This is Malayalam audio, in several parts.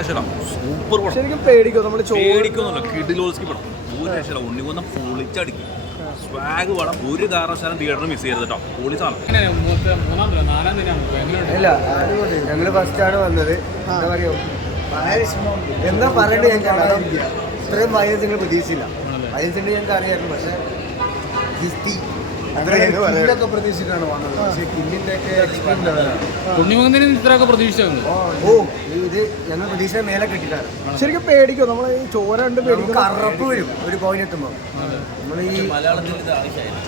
രക്ഷയില്ല, സൂപ്പർ പടം. ശരിക്കും പേടിക്കും നമ്മൾ പേടിക്കൊന്നുമില്ല, കിഡിലോസ്കി പടം, ഒരു രക്ഷയില്ല. ഉണ്ണിക്കൊന്ന പൊളിച്ചടിക്കും, സ്വാഗ് പടം. ഒരു കാരണവശാലും തിയേറ്ററിൽ മിസ് ചെയ്യരുത് കേട്ടോ, പൊളിച്ചാണ്. ഇല്ല, ഞങ്ങള് ഫസ്റ്റാണ് വന്നത്. എന്താ പറയുക, എന്താ പറയണ്ടേ ഞങ്ങൾക്ക്, ഇത്രയും വയസ്സ് നിങ്ങൾ പ്രതീക്ഷിച്ചില്ല. വയസ്സിന്റെ ഞങ്ങൾക്ക് അറിയായിരുന്നു, പക്ഷെ പ്രതീക്ഷിച്ചിട്ടാണ് വന്നത്. പക്ഷേ കില്ലിന്റെ ഒക്കെ എക്സ്ട്രീം ലെവലാണ്. ഇത്രയൊക്കെ പ്രതീക്ഷിച്ചു. ഓ, ഇത് ഞങ്ങൾ പ്രതീക്ഷ മേലെ കിട്ടിയിട്ടാണ്. ശരിക്കും പേടിക്കും നമ്മൾ ഈ ചോര കണ്ട് പേടിക്കും. അറപ്പ് വരും ഒരു പോയിന്റ് എത്തുമ്പോൾ. നമ്മൾ ഈ മലയാളത്തിൽ ഇത് ആവശ്യമായിരുന്നു,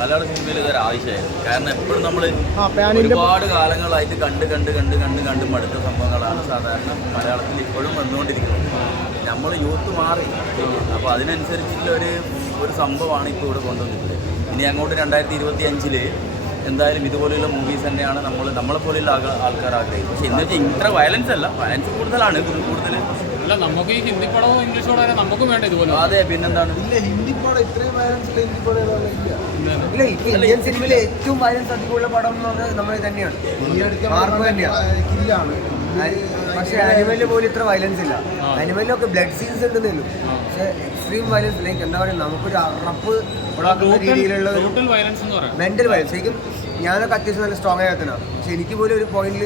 മലയാള സിനിമയിൽ ഇതൊരു ആവശ്യമായിരുന്നു. കാരണം എപ്പോഴും നമ്മൾ ഒരുപാട് കാലങ്ങളായിട്ട് കണ്ട് മടുത്ത സംഭവങ്ങളാണ് സാധാരണ മലയാളത്തിൽ ഇപ്പോഴും വന്നുകൊണ്ടിരിക്കുന്നത്. നമ്മൾ യൂത്ത് മാറി, അപ്പോൾ അതിനനുസരിച്ചുള്ള ഒരു സംഭവമാണ് ഇപ്പോൾ ഇവിടെ കൊണ്ടുവന്നിട്ടുള്ളത്. ഇനി അങ്ങോട്ട് 2025 എന്തായാലും ഇതുപോലെയുള്ള മൂവീസ് തന്നെയാണ് നമ്മളെപ്പോലെയുള്ള ആൾക്കാർ ആഗ്രഹിക്കുന്നത്. പക്ഷേ എന്ന് വെച്ചാൽ ഇത്ര വയലൻസ് അല്ല, വയലൻസ് കൂടുതലാണ് കൂടുതൽ. അല്ല, നമുക്ക് ഈ ഹിന്ദി പടമോ ഇംഗ്ലീഷ് പടമോ നമുക്കും വേണ്ട ഇതുപോലെ. അതെ, പിന്നെന്താണ്. ഇല്ല, ഹിന്ദി പടം ഇത്രയും വയലൻസ് ഇല്ല. ഹിന്ദി പടം ഇല്ല, ഇപ്പൊ ഇന്ത്യൻ സിനിമയിലെ ഏറ്റവും വയലൻസ് അധികമുള്ള പടം എന്ന് പറഞ്ഞാൽ നമ്മൾ തന്നെയാണ്. പക്ഷെ അനിമലിൽ പോലും ഇത്ര വയലൻസ് ഇല്ല. അനിമലിലൊക്കെ ബ്ലഡ് സീൻസ് ഉണ്ടെന്നേ, പക്ഷെ എക്സ്ട്രീം വയലൻസ് ലൈക്ക് എന്താ പറയുക, നമുക്കൊരു അറപ്പ് ഉളവാക്കുന്ന രീതിയിലുള്ള മെന്റൽ വയലൻസ്. ശരിക്കും ഞാനൊക്കെ അത്യാവശ്യം നല്ല സ്ട്രോങ് ആയ കത്തനാണ്, പക്ഷെ എനിക്ക് പോലും ഒരു പോയിന്റിൽ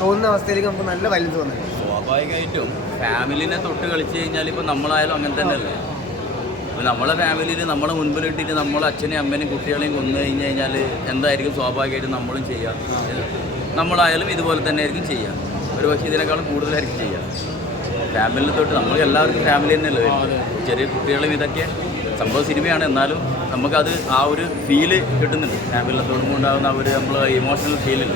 തോന്നുന്ന അവസ്ഥയിലേക്ക് നമുക്ക് നല്ല വയലൻസ് വന്നത്. സ്വാഭാവികമായിട്ടും ഫാമിലിനെ തൊട്ട് കളിച്ച് കഴിഞ്ഞാൽ ഇപ്പോൾ നമ്മളായാലും അങ്ങനെ തന്നെയല്ലേ. അപ്പോൾ നമ്മളെ ഫാമിലിയിൽ നമ്മളെ മുൻപിലിട്ടിട്ട് നമ്മളെ അച്ഛനെയും അമ്മേനെയും കുട്ടികളെയും കൊന്നു കഴിഞ്ഞാൽ എന്തായിരിക്കും സ്വാഭാവികമായിട്ടും നമ്മളും ചെയ്യുക. നമ്മളായാലും ഇതുപോലെ തന്നെ ആയിരിക്കും ചെയ്യുക. ഒരു പക്ഷേ ഇതിനേക്കാളും കൂടുതലായിരിക്കും ചെയ്യുക. ഫാമിലിനെ തൊട്ട് നമ്മൾ എല്ലാവർക്കും ഫാമിലി തന്നെയല്ലേ. ചെറിയ കുട്ടികളും ഇതൊക്കെ സംഭവം സിനിമയാണ്, എന്നാലും നമുക്കത് ആ ഒരു ഫീല് കിട്ടുന്നുണ്ട്. ഫാമിലിനെ തൊടുമ്പോൾ ഉണ്ടാകുന്ന നമ്മൾ ഇമോഷണൽ ഫീലില്ല,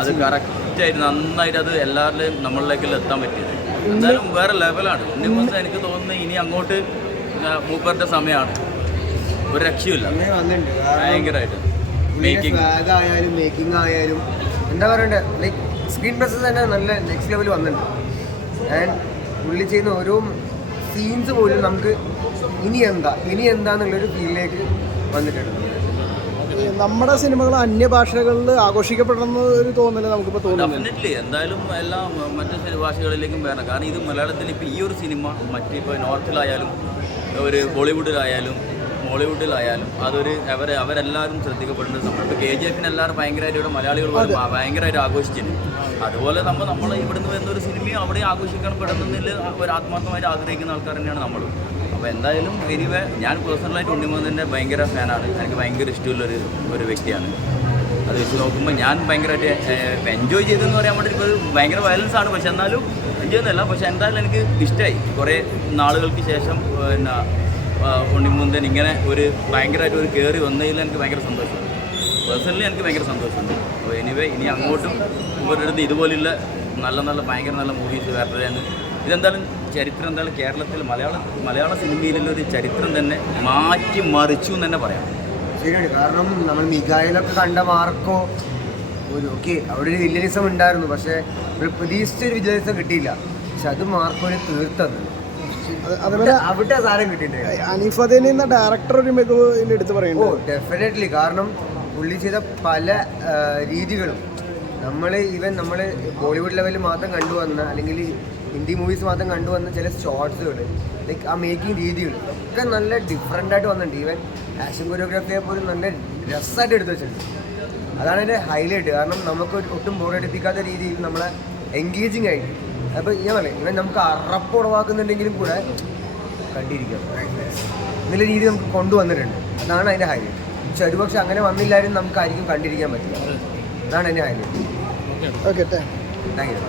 അത് കറക്റ്റായിട്ട് നന്നായിട്ട് അത് എല്ലാവരുടെയും നമ്മളിലേക്കെല്ലാം എത്താൻ പറ്റിയത്. എന്തായാലും വേറെ ലെവലാണ്. ഉണ്ണിമുഖം എനിക്ക് തോന്നുന്നത് ഇനി അങ്ങോട്ട് മൂപ്പരുടെ സമയമാണ്, ഒരു രക്ഷയില്ല. ഭയങ്കരമായിട്ട് മേക്കിംഗ് ആയാലും എന്താ പറയണ്ടേ, ലൈക്ക് സ്ക്രീൻ പ്രസൻസ് തന്നെ നല്ല നെക്സ്റ്റ് ലെവൽ വന്നിട്ടുണ്ട്. ആൻഡ് പുള്ളി ചെയ്യുന്ന ഓരോ സീൻസ് പോലും നമുക്ക് ഇനി എന്താന്നുള്ളൊരു ഫീലിലേക്ക് വന്നിട്ടുണ്ട്. നമ്മുടെ സിനിമകൾ അന്യഭാഷകളിൽ ആഘോഷിക്കപ്പെടുന്ന ഒരു തോന്നല് നമുക്കിപ്പോൾ തോന്നുന്നു. ഡെഫിനറ്റ്ലി എന്തായാലും എല്ലാം മറ്റു ഭാഷകളിലേക്കും വേണം. കാരണം ഇത് മലയാളത്തിൽ ഇപ്പോൾ ഈ ഒരു സിനിമ മറ്റിപ്പോൾ നോർത്തിലായാലും ഒരു ബോളിവുഡിലായാലും മോളിവുഡിലായാലും അതൊരു അവരെല്ലാവരും ശ്രദ്ധിക്കപ്പെടുന്ന സംഭവം. ഇപ്പോൾ KGF എല്ലാവരും ഭയങ്കരമായിട്ട് ഇവിടെ മലയാളികൾ ഭയങ്കരമായിട്ട് ആഘോഷിച്ചിട്ടുണ്ട്. അതുപോലെ നമ്മൾ ഇവിടുന്ന് വരുന്നൊരു സിനിമയും അവിടെ ആഘോഷിക്കണം പെടുന്നതിൽ ഒരു ആത്മാർത്ഥമായിട്ട് ആഗ്രഹിക്കുന്ന ആൾക്കാർ തന്നെയാണ് നമ്മളും. അപ്പോൾ എന്തായാലും എനിവേ ഞാൻ പേഴ്സണലായിട്ട് ഉണ്ണിമുഖത്തിൻ്റെ ഭയങ്കര ഫാനാണ്. എനിക്ക് ഭയങ്കര ഇഷ്ടമുള്ളൊരു വ്യക്തിയാണ്. അത് വെച്ച് നോക്കുമ്പോൾ ഞാൻ ഭയങ്കരമായിട്ട് എൻജോയ് ചെയ്തെന്ന് പറയാൻ വേണ്ടി ഇപ്പോൾ ഭയങ്കര വയലൻസ് ആണ്, പക്ഷെ എന്നാലും എൻജോയ് ചെയ്യുന്നില്ല. പക്ഷെ എന്തായാലും എനിക്ക് ഇഷ്ടമായി. കുറേ നാളുകൾക്ക് ശേഷം പിന്നെ ഉണ്ണിമുഖൻ ഇങ്ങനെ ഭയങ്കരമായിട്ട് കയറി വന്നതിൽ എനിക്ക് ഭയങ്കര സന്തോഷമുണ്ട്. പേഴ്സണലി എനിക്ക് ഭയങ്കര സന്തോഷമുണ്ട്. അപ്പോൾ എനിവേ ഇനി അങ്ങോട്ടും ഇവരുടെ അടുത്ത് ഇതുപോലുള്ള നല്ല ഭയങ്കര നല്ല മൂവീസ് വരട്ടെ എന്ന്. ഇതെന്തായാലും ചരിത്രം എന്തായാലും കേരളത്തിൽ മലയാള സിനിമയിലുള്ളൊരു ചരിത്രം തന്നെ മാറ്റിമറിച്ചു എന്ന് തന്നെ പറയാം. ശരിയാണ്. കാരണം നമ്മൾ മികായിലൊക്കെ കണ്ട മാർക്കോ ഓക്കെ അവിടെ ഒരു വില്ലനിസം ഉണ്ടായിരുന്നു, പക്ഷേ ഒരു പ്രതീക്ഷിച്ചൊരു വില്ലനിസം കിട്ടിയില്ല. പക്ഷെ അത് മാർക്കോനെ തീർത്തത് അതുപോലെ അവിടെ സാധനം കിട്ടിയിട്ടുണ്ട്. അനീഫദിൻ എന്ന ഡയറക്ടർ ഒരു മികവ് എടുത്ത് പറയുന്നു. ഡെഫിനറ്റ്ലി. കാരണം പുള്ളി ചെയ്ത പല രീതികളും നമ്മൾ ബോളിവുഡ് ലെവലിൽ മാത്രം കണ്ടുവന്ന അല്ലെങ്കിൽ ഹിന്ദി മൂവീസ് മാത്രം കണ്ടുവന്ന ചില ഷോർട്സുകൾ ലൈക്ക് ആ മേക്കിംഗ് രീതികൾ ഒക്കെ നല്ല ഡിഫറെൻ്റ് ആയിട്ട് വന്നിട്ടുണ്ട്. ഈവൻ ആക്ഷൻ കൊറിയോഗ്രാഫിയെ പോലും നല്ല രസമായിട്ട് എടുത്ത് വെച്ചിട്ടുണ്ട്. അതാണ് എൻ്റെ ഹൈലൈറ്റ്. കാരണം നമുക്ക് ഒട്ടും ബോറടിപ്പിക്കാത്ത രീതിയിൽ നമ്മളെ എൻഗേജിങ് ആയിട്ട്. അപ്പോൾ ഞാൻ പറയാം, ഇവൻ നമുക്ക് അറപ്പ് ഉളവാക്കുന്നുണ്ടെങ്കിലും കൂടെ കണ്ടിരിക്കാം എന്നുള്ള രീതി നമുക്ക് കൊണ്ടുവന്നിട്ടുണ്ട്. അതാണ് അതിൻ്റെ ഹൈലൈറ്റ്. പക്ഷെ ഒരുപക്ഷെ അങ്ങനെ വന്നില്ലായിരുന്നു നമുക്കായിരിക്കും കണ്ടിരിക്കാൻ പറ്റില്ല. അതാണ് എൻ്റെ ഹൈലൈറ്റ്. Okay, thank you.